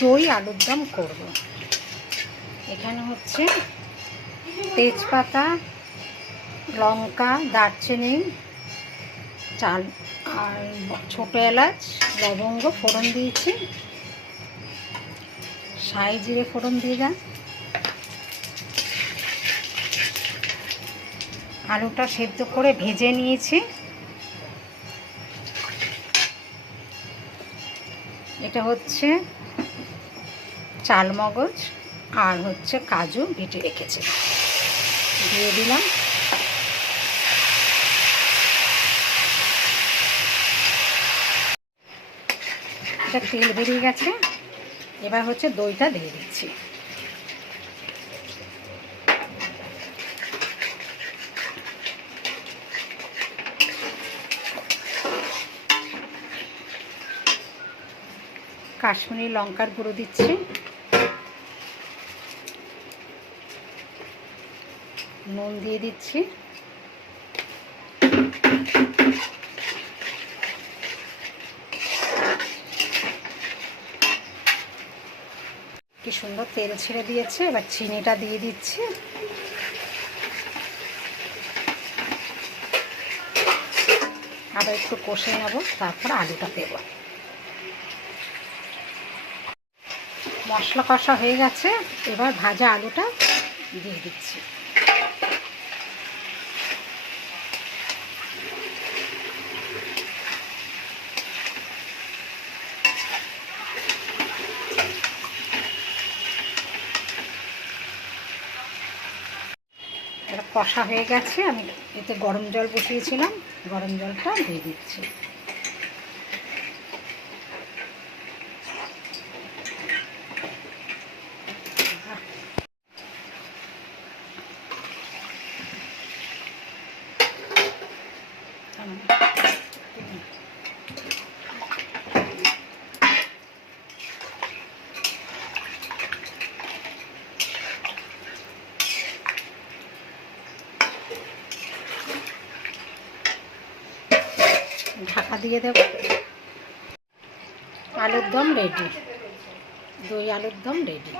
দই আলুর দম করব। এখানে হচ্ছে তেজপাতা, লঙ্কা, দারচিনি, চাল আর ছোটো এলাচ, লবঙ্গ ফোড়ন দিয়েছি, সাই জিরে ফোড়ন দিলাম। আলুটা সেদ্ধ করে ভেজে নিয়েছি। এটা হচ্ছে চালমগজ আর হচ্ছে কাজু বেটে রেখেছি, দিয়ে দিলাম। এটা তেল বেরিয়ে গেছে, এবার হচ্ছে দইটা দিয়ে দিচ্ছি। কাশ্মীরি লঙ্কার গুঁড়ো দিচ্ছি, নুন দিয়ে দিচ্ছি, কি সুন্দর তেল ছেড়ে দিয়েছে। এবার চিনিটা দিয়ে দিচ্ছি, আবার একটু কষে নেব, তারপর আলুটা দেব। মশলা কষা হয়ে গেছে, এবার ভাজা আলুটা দিয়ে দিচ্ছি। এটা কষা হয়ে গেছে, আমি এতে গরম জল বসিয়েছিলাম, গরম জলটা দিয়ে দিচ্ছি। ঢাকা দিয়ে দেব। আলুর দম রেডি, দই আলুর দম রেডি।